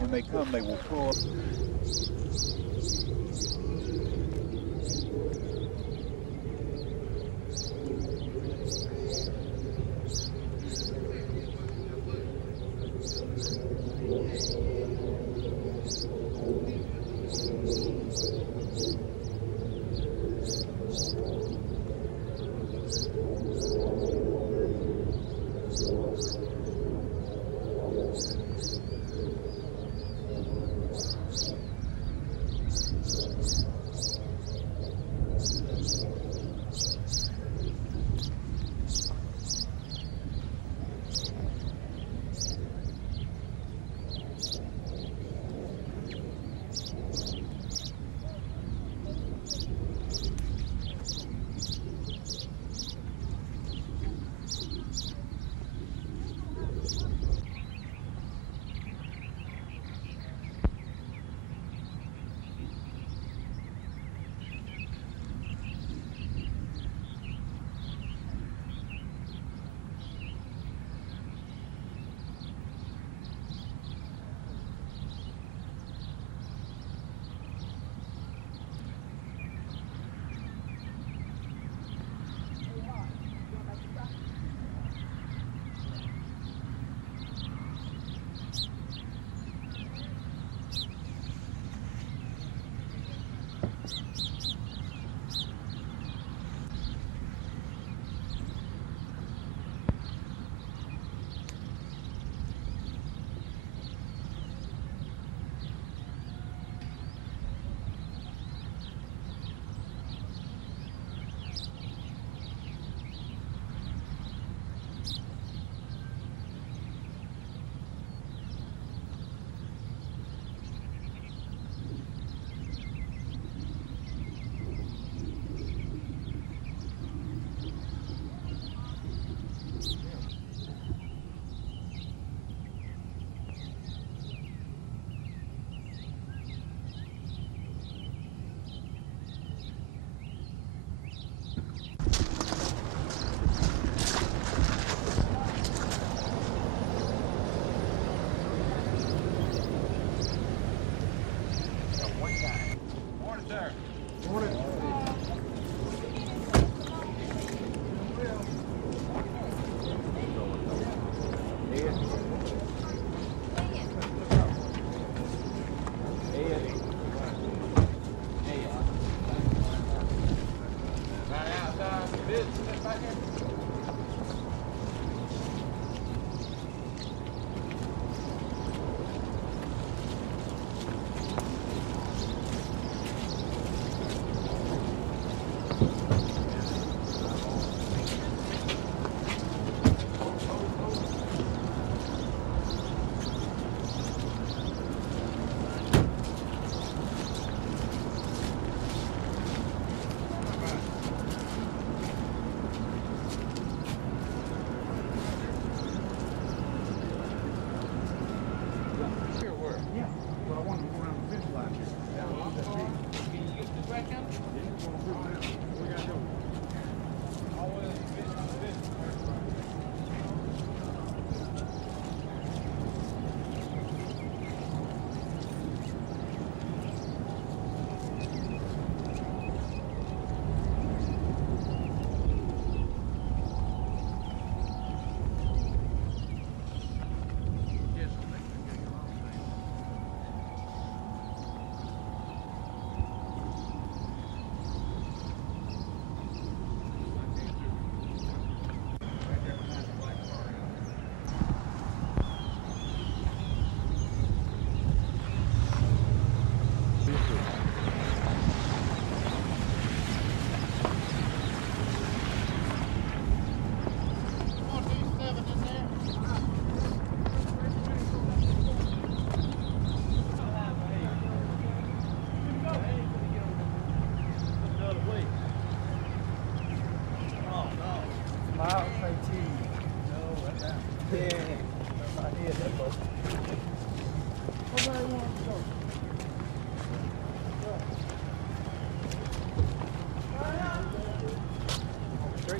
When they come, they will pull up.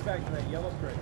Back to that yellow crate.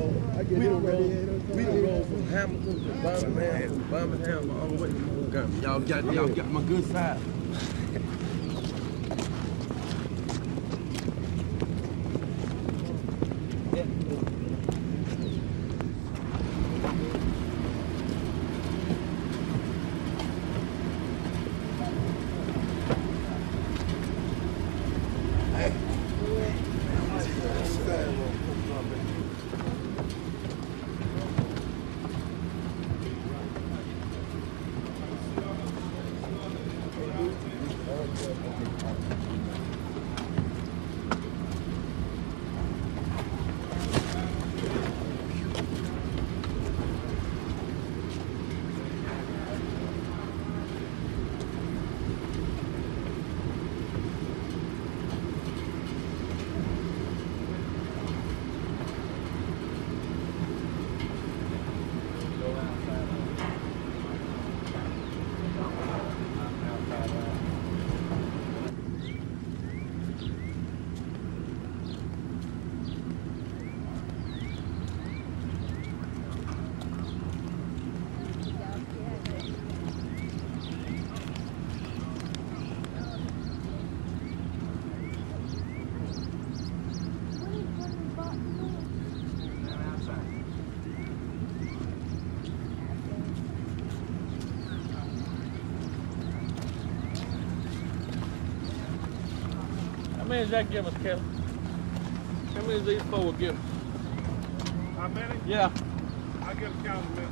We done roll from Hamilton to Birmingham, from Birmingham all the way to Montgomery. Y'all got my good side. How many does that give us, Kelly? How many of these four will give us? How many? Yeah. I'll get a count in a minute.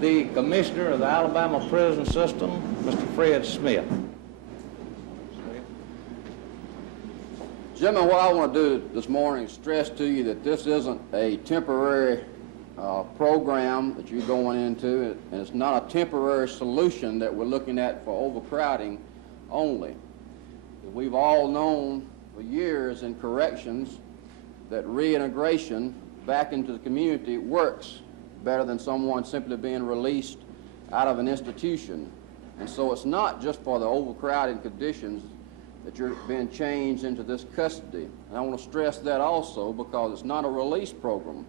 The Commissioner of the Alabama Prison System, Mr. Fred Smith. Gentlemen, what I want to do this morning is stress to you that this isn't a temporary program that you're going into, and it's not a temporary solution that we're looking at for overcrowding only. We've all known for years in corrections that reintegration back into the community works better than someone simply being released out of an institution. And so it's not just for the overcrowding conditions that you're being changed into this custody. And I want to stress that also because it's not a release program.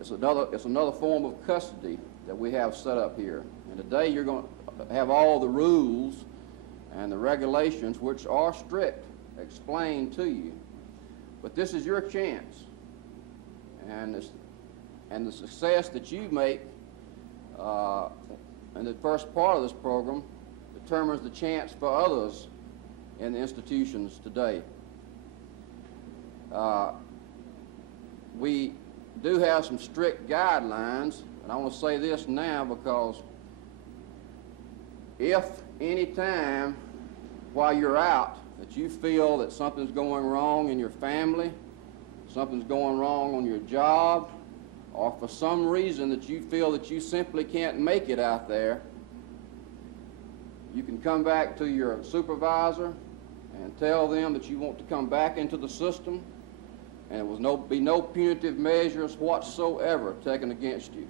It's another form of custody that we have set up here. And today you're going to have all the rules and the regulations, which are strict, explained to you. But this is your chance. And the success that you make in the first part of this program determines the chance for others in the institutions today. We do have some strict guidelines, and I want to say this now because if any time while you're out that you feel that something's going wrong in your family, something's going wrong on your job, or for some reason that you feel that you simply can't make it out there, you can come back to your supervisor and tell them that you want to come back into the system, and it will be no punitive measures whatsoever taken against you.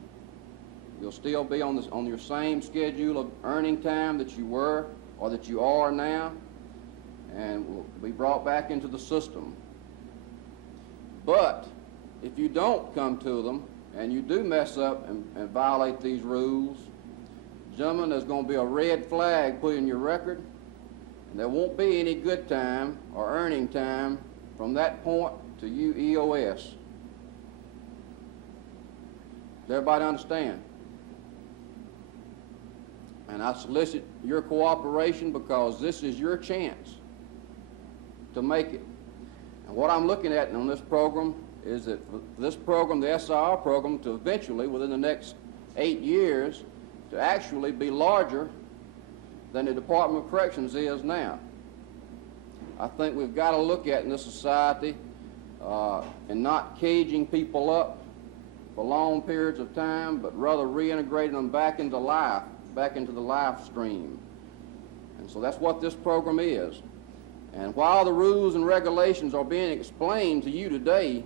You'll still be on your same schedule of earning time that you were or that you are now, and will be brought back into the system. But if you don't come to them and you do mess up and violate these rules, gentlemen, there's going to be a red flag put in your record, and there won't be any good time or earning time from that point to you EOS. Does everybody understand? And I solicit your cooperation because this is your chance to make it. And what I'm looking at on this program is that for this program, the SIR program, to eventually, within the next 8 years, to actually be larger than the Department of Corrections is now. I think we've got to look at in this society and not caging people up for long periods of time, but rather reintegrating them back into life, back into the life stream. And so that's what this program is. And while the rules and regulations are being explained to you today,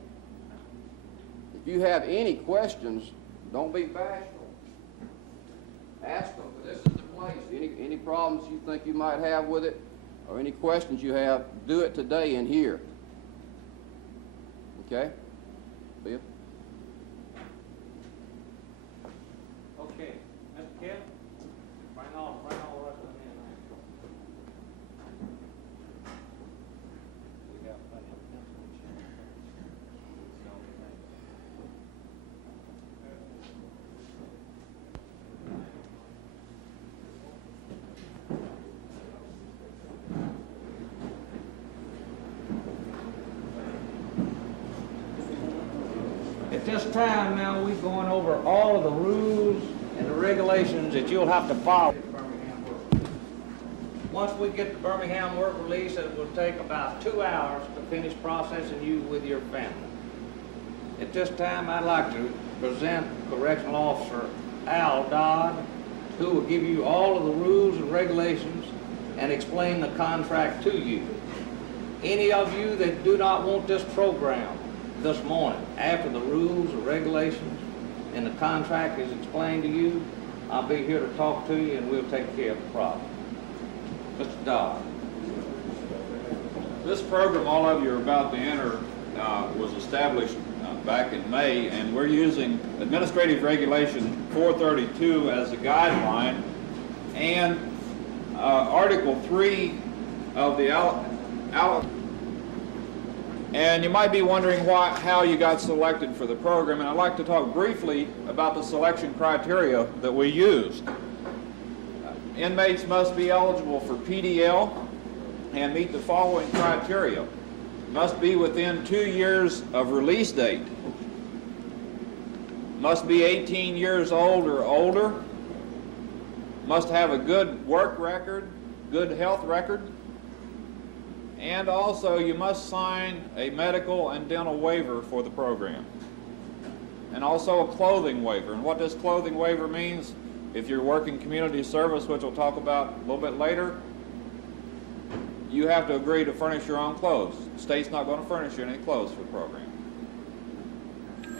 if you have any questions, don't be bashful. Ask them, for this is the place. Any problems you think you might have with it, or any questions you have, do it today in here. Okay? Bill? Okay, Mr. Kent, bring all the rest of them in there. We got plenty of pencils. At this time now, we're going over all of the rules and the regulations that you'll have to follow. Once we get the Birmingham work release, it will take about 2 hours to finish processing you with your family. At this time, I'd like to present Correctional Officer Al Dodd, who will give you all of the rules and regulations and explain the contract to you. Any of you that do not want this program this morning, after the rules and regulations and the contract is explained to you, I'll be here to talk to you and we'll take care of the problem. Mr. Dodd. This program all of you are about to enter was established back in May, and we're using Administrative Regulation 432 as a guideline, and Article 3 of the And you might be wondering how you got selected for the program, and I'd like to talk briefly about the selection criteria that we used. Inmates must be eligible for PDL and meet the following criteria. Must be within 2 years of release date. Must be 18 years old or older. Must have a good work record, good health record. And also, you must sign a medical and dental waiver for the program. And also a clothing waiver. And what this clothing waiver means, if you're working community service, which we'll talk about a little bit later, you have to agree to furnish your own clothes. The state's not going to furnish you any clothes for the program.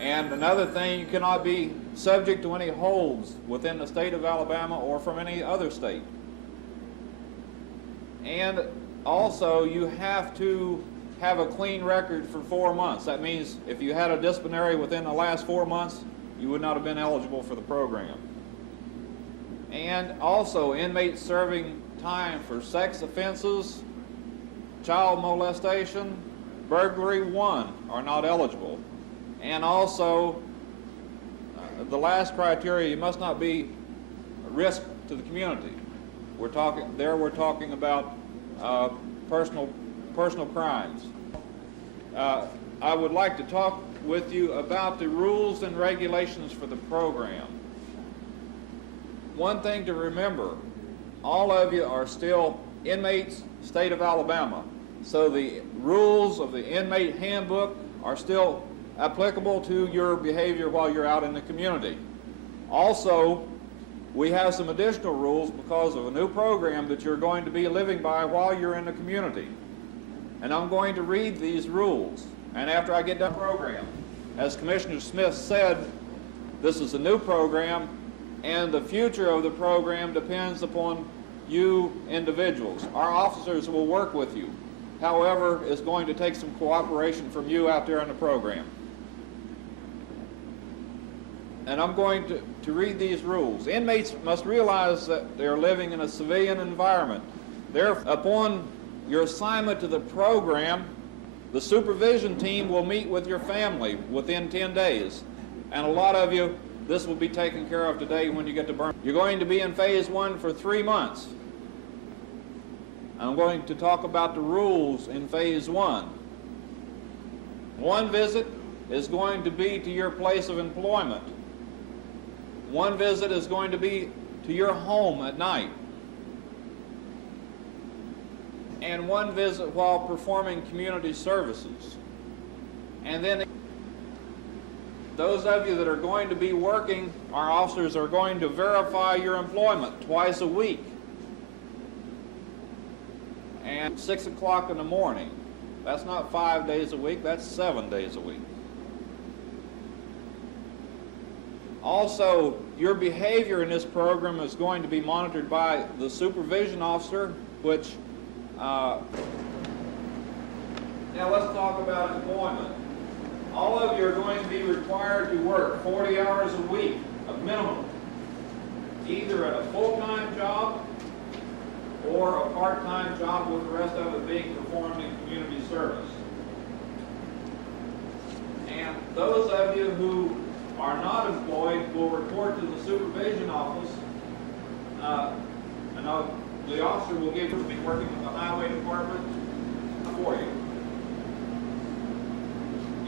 And another thing, you cannot be subject to any holds within the state of Alabama or from any other state. And also, you have to have a clean record for 4 months. That means if you had a disciplinary within the last 4 months, you would not have been eligible for the program. And also, inmates serving time for sex offenses, child molestation, burglary 1 are not eligible. And also, the last criteria, you must not be a risk to the community. We're talking about personal crimes. I would like to talk with you about the rules and regulations for the program. One thing to remember, all of you are still inmates, state of Alabama. So the rules of the inmate handbook are still applicable to your behavior while you're out in the community. Also, we have some additional rules because of a new program that you're going to be living by while you're in the community. And I'm going to read these rules. And after I get done with the program, as Commissioner Smith said, this is a new program, and the future of the program depends upon you individuals. Our officers will work with you. However, it's going to take some cooperation from you out there in the program. And I'm going to read these rules. Inmates must realize that they're living in a civilian environment. Upon your assignment to the program, the supervision team will meet with your family within 10 days. And a lot of you, this will be taken care of today when you get to Birmingham. You're going to be in phase 1 for 3 months. I'm going to talk about the rules in phase 1. One visit is going to be to your place of employment. One visit is going to be to your home at night. And one visit while performing community services. And then those of you that are going to be working, our officers are going to verify your employment twice a week. and 6 o'clock in the morning. That's not 5 days a week, that's 7 days a week. Also, your behavior in this program is going to be monitored by the supervision officer, which, now let's talk about employment. All of you are going to be required to work 40 hours a week, a minimum, either at a full-time job or a part-time job, with the rest of it being performed in community service. And those of you who are not employed will report to the supervision office, and the officer will be working with the highway department for you.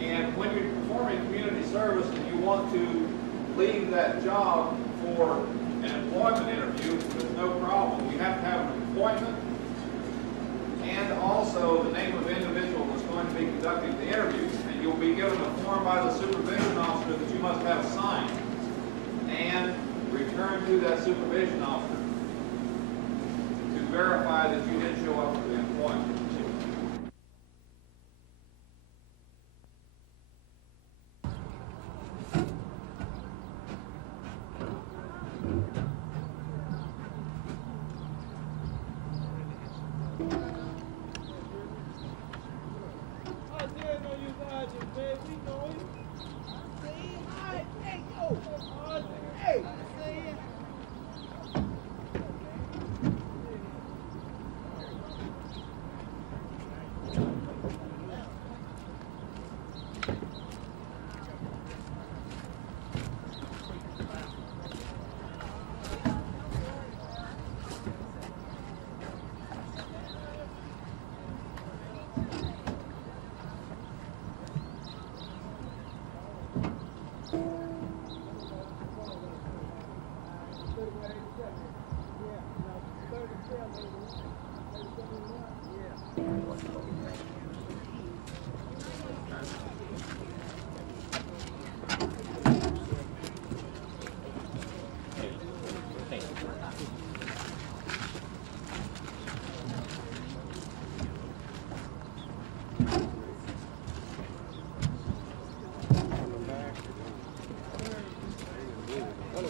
And when you're performing community service and you want to leave that job for an employment interview, there's no problem. You have to have an appointment and also the name of the individual that's going to be conducting the interview. And you'll be given a form by the supervision officer that you must have signed and return to that supervision officer to verify that you did show up for the employment.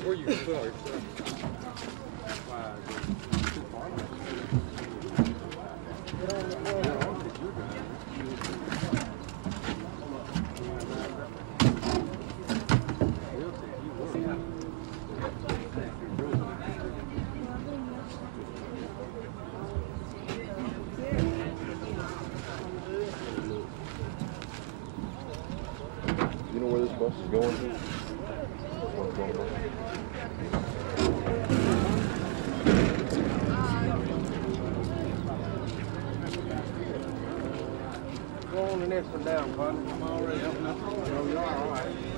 Where you start? You know where this bus is going to? Go on the next one down, partner. I'm already up. Oh, you are all right.